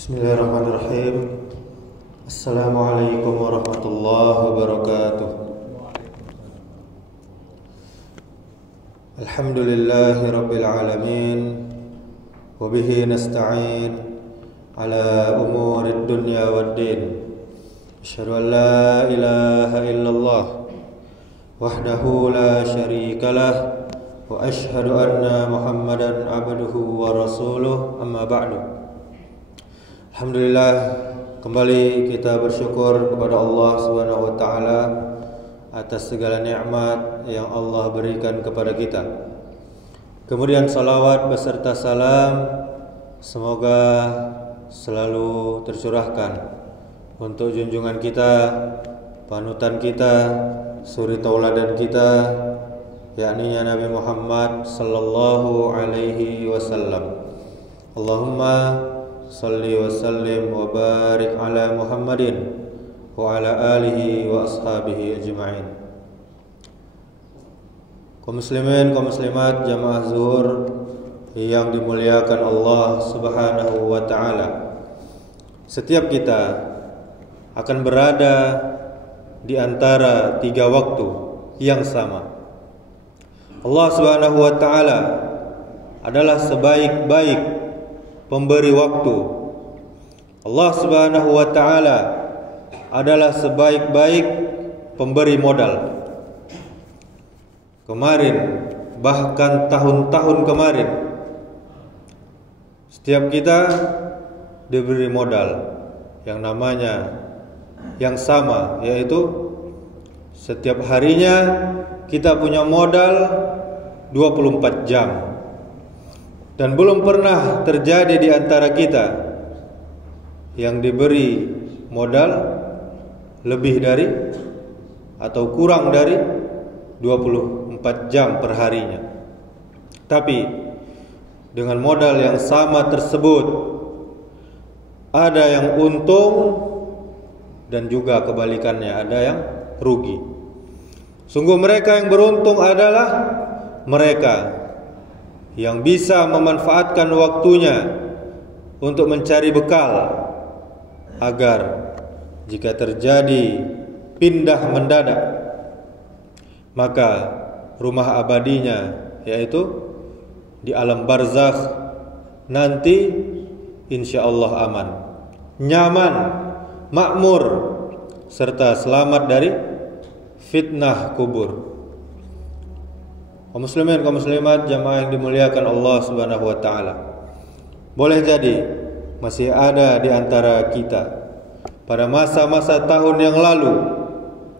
Bismillahirrahmanirrahim. Assalamualaikum warahmatullahi wabarakatuh. Alhamdulillahi rabbil alamin. Wabihi nasta'in ala umurid dunya waddin. Asyhadu an la ilaha illallah wahdahu la syarikalah wa asyhadu anna Muhammadan abduhu wa rasuluh, amma ba'du. Alhamdulillah, kembali kita bersyukur kepada Allah Subhanahu wa taala atas segala nikmat yang Allah berikan kepada kita. Kemudian salawat beserta salam semoga selalu tercurahkan untuk junjungan kita, panutan kita, suri tauladan kita, yakni Nabi Muhammad sallallahu alaihi wasallam. Allahumma salli wa sallim wa barik ala Muhammadin wa ala alihi wa ashabihi ajma'in. Kaum muslimin, kaum muslimat, jamaah zuhur yang dimuliakan Allah Subhanahu wa taala. Setiap kita akan berada di antara tiga waktu yang sama. Allah Subhanahu wa taala adalah sebaik-baik pemberi waktu. Allah Subhanahu wa taala adalah sebaik-baik pemberi modal. Kemarin, bahkan tahun-tahun kemarin, setiap kita diberi modal yang namanya yang sama, yaitu setiap harinya kita punya modal 24 jam. Dan belum pernah terjadi di antara kita yang diberi modal lebih dari atau kurang dari 24 jam per harinya. Tapi dengan modal yang sama tersebut ada yang untung dan juga kebalikannya, ada yang rugi. Sungguh mereka yang beruntung adalah mereka yang bisa memanfaatkan waktunya untuk mencari bekal, agar jika terjadi pindah mendadak, maka rumah abadinya, yaitu di alam barzakh nanti, insyaallah aman, nyaman, makmur, serta selamat dari fitnah kubur. Kaum muslimin, kaum muslimat, jamaah yang dimuliakan Allah Subhanahu wa taala. Boleh jadi masih ada di antara kita pada masa-masa tahun yang lalu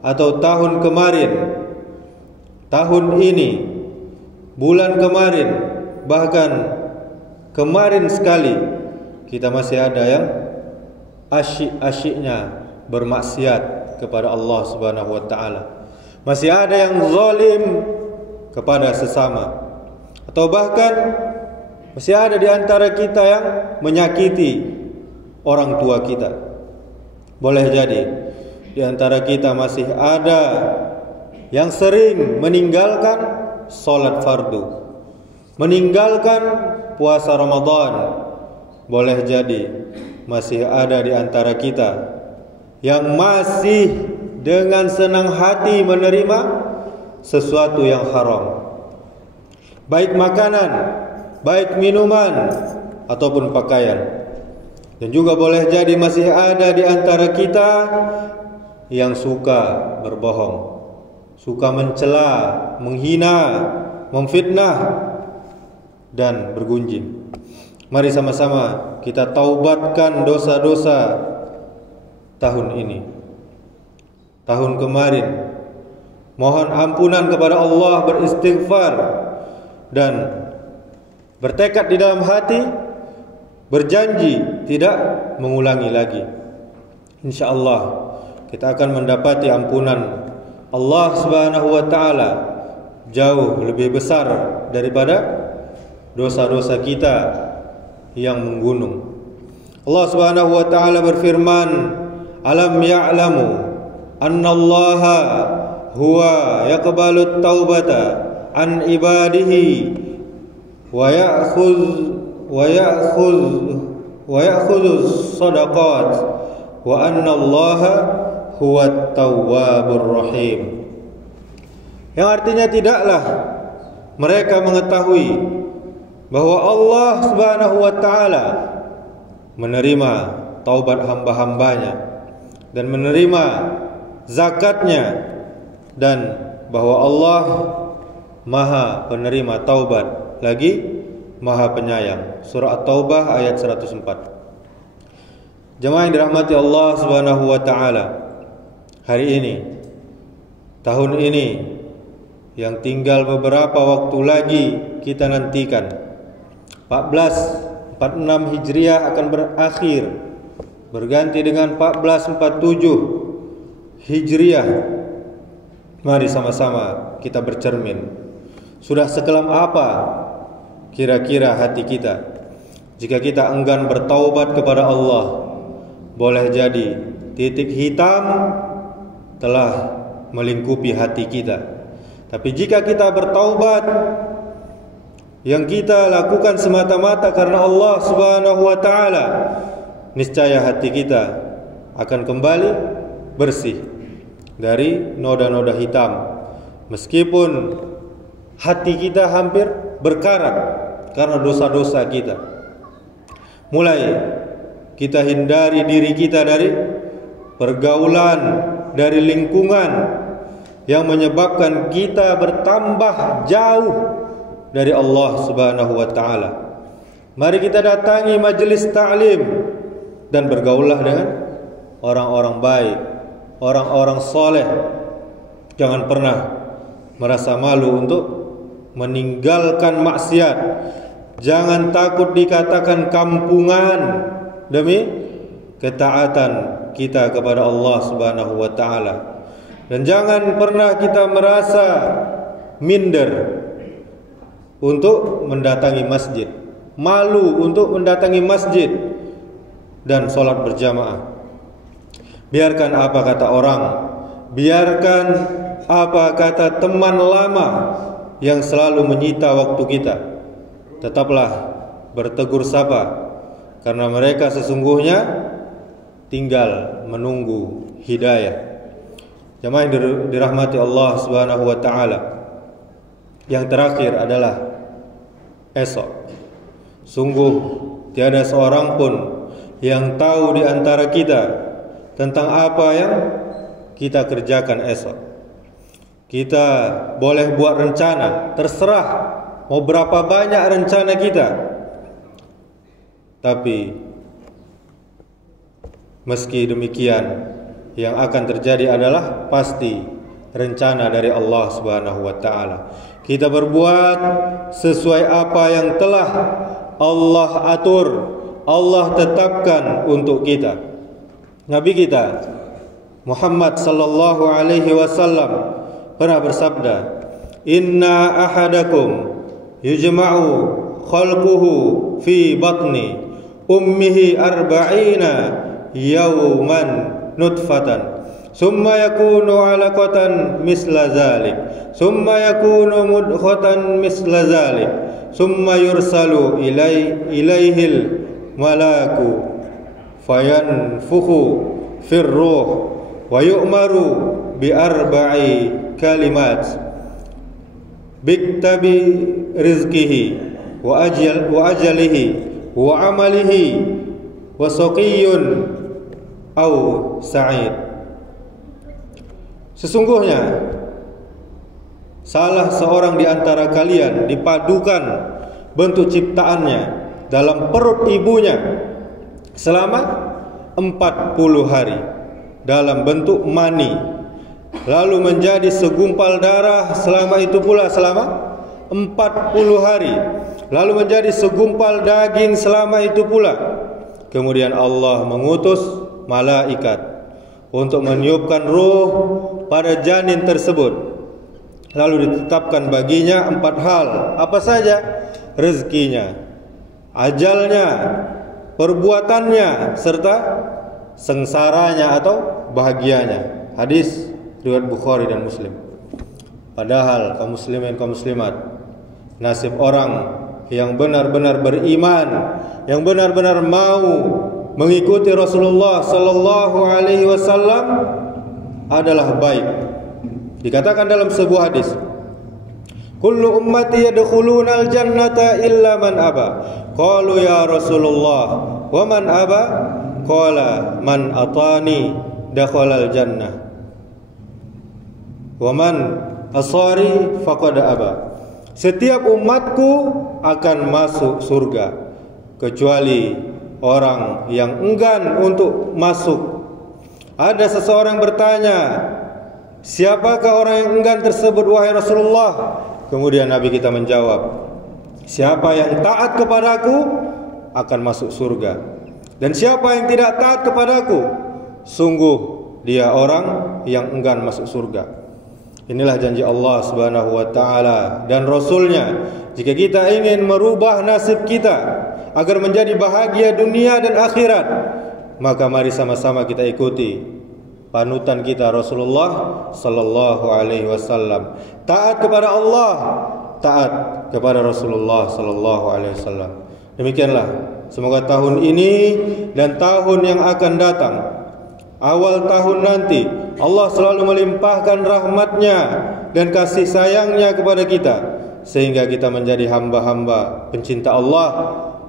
atau tahun kemarin, tahun ini, bulan kemarin, bahkan kemarin sekali, kita masih ada yang asyik-asyiknya bermaksiat kepada Allah Subhanahu wa taala. Masih ada yang zalim kepada sesama, atau bahkan masih ada di antara kita yang menyakiti orang tua kita. Boleh jadi di antara kita masih ada yang sering meninggalkan salat fardu, meninggalkan puasa Ramadan. Boleh jadi masih ada di antara kita yang masih dengan senang hati menerima sesuatu yang haram, baik makanan, baik minuman, ataupun pakaian. Dan juga boleh jadi masih ada di antara kita yang suka berbohong, suka mencela, menghina, memfitnah, dan bergunjing. Mari sama-sama kita taubatkan dosa-dosa tahun ini, tahun kemarin. Mohon ampunan kepada Allah, beristighfar, dan bertekad di dalam hati, berjanji tidak mengulangi lagi. InsyaAllah kita akan mendapati ampunan Allah Subhanahu wa taala jauh lebih besar daripada dosa-dosa kita yang menggunung. Allah Subhanahu wa taala berfirman, "Alam ya'lamu annallaha huwa yaqbalut taubata an ibadihi wa ya'khudh wa ya'khudhu shadaqat wa anna Allaha huwat tawwabur rahim. Yang artinya tidaklah mereka mengetahui bahwa Allah Subhanahu wa taala menerima taubat hamba-hambanya dan menerima zakatnya, dan bahwa Allah Maha penerima taubat lagi Maha penyayang. Surah At-Taubah ayat 104. Jemaah yang dirahmati Allah Subhanahu wa taala, hari ini, tahun ini yang tinggal beberapa waktu lagi kita nantikan, 1446 Hijriah akan berakhir, berganti dengan 1447 Hijriah. Mari sama-sama kita bercermin. Sudah sekelam apa kira-kira hati kita jika kita enggan bertaubat kepada Allah? Boleh jadi titik hitam telah melingkupi hati kita. Tapi jika kita bertaubat, yang kita lakukan semata-mata karena Allah Subhanahu wa taala, niscaya hati kita akan kembali bersih dari noda-noda hitam. Meskipun hati kita hampir berkarat karena dosa-dosa kita. Mulai kita hindari diri kita dari pergaulan, dari lingkungan yang menyebabkan kita bertambah jauh dari Allah Subhanahu wa taala. Mari kita datangi majelis ta'lim dan bergaullah dengan orang-orang baik, orang-orang soleh. Jangan pernah merasa malu untuk meninggalkan maksiat. Jangan takut dikatakan kampungan demi ketaatan kita kepada Allah Subhanahu wa taala. Dan jangan pernah kita merasa minder untuk mendatangi masjid, malu untuk mendatangi masjid dan sholat berjamaah. Biarkan apa kata orang, biarkan apa kata teman lama yang selalu menyita waktu kita. Tetaplah bertegur sapa, karena mereka sesungguhnya tinggal menunggu hidayah. Jemaah yang dirahmati Allah Subhanahu wa taala, yang terakhir adalah esok. Sungguh tiada seorang pun yang tahu di antara kita tentang apa yang kita kerjakan esok. Kita boleh buat rencana, terserah mau berapa banyak rencana kita. Tapi meski demikian, yang akan terjadi adalah pasti rencana dari Allah Subhanahu wa taala. Kita berbuat sesuai apa yang telah Allah atur, Allah tetapkan untuk kita. Nabi kita Muhammad sallallahu alaihi wasallam pernah bersabda, "Inna ahadakum yujma'u khalquhu fi batni ummihi arba'ina yawman nutfatan, summa yakunu 'alaqatan misla zalik, summa yakunu mudghatan misla zalik, summa yursalu ilaihil malaku fayanfukhu fir ruh wa yu'maru bi arba'i kalimat biktabi rizqihi wa ajalihi wa amalihi wa saqiyun au sa'id." Sesungguhnya salah seorang di antara kalian dipadukan bentuk ciptaannya dalam perut ibunya selama 40 hari dalam bentuk mani, lalu menjadi segumpal darah selama itu pula selama 40 hari, lalu menjadi segumpal daging selama itu pula. Kemudian Allah mengutus malaikat untuk meniupkan ruh pada janin tersebut, lalu ditetapkan baginya 4 hal. Apa saja? Rezekinya, ajalnya, perbuatannya, serta sengsaranya atau bahagianya. Hadis riwayat Bukhari dan Muslim. Padahal kaum muslimin kaum muslimat, nasib orang yang benar-benar beriman, yang benar-benar mau mengikuti Rasulullah sallallahu alaihi wasallam adalah baik. Dikatakan dalam sebuah hadis, kullu ummati yadkhuluna al-jannata illa man aba. Qalu ya Rasulullah, wa man aba? Qala man atani dakhala al-jannah. Wa man asari faqad aba. Setiap umatku akan masuk surga kecuali orang yang enggan untuk masuk. Ada seseorang bertanya, siapakah orang yang enggan tersebut wahai Rasulullah? Kemudian Nabi kita menjawab, siapa yang taat kepadaku akan masuk surga, dan siapa yang tidak taat kepadaku, sungguh dia orang yang enggan masuk surga. Inilah janji Allah Subhanahu wa taala dan Rasulnya. Jika kita ingin merubah nasib kita agar menjadi bahagia dunia dan akhirat, maka mari sama-sama kita ikuti panutan kita Rasulullah sallallahu alaihi wasallam. Taat kepada Allah, taat kepada Rasulullah sallallahu alaihi wasallam. Demikianlah, semoga tahun ini dan tahun yang akan datang, awal tahun nanti, Allah selalu melimpahkan rahmatnya dan kasih sayangnya kepada kita, sehingga kita menjadi hamba-hamba pencinta Allah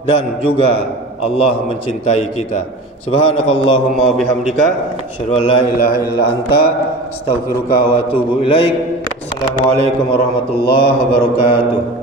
dan juga Allah mencintai kita. Subhanakallahumma wa bihamdika, asyhadu an la ilaha illa anta, astaghfiruka wa atubu ilaik. Assalamualaikum warahmatullahi wabarakatuh.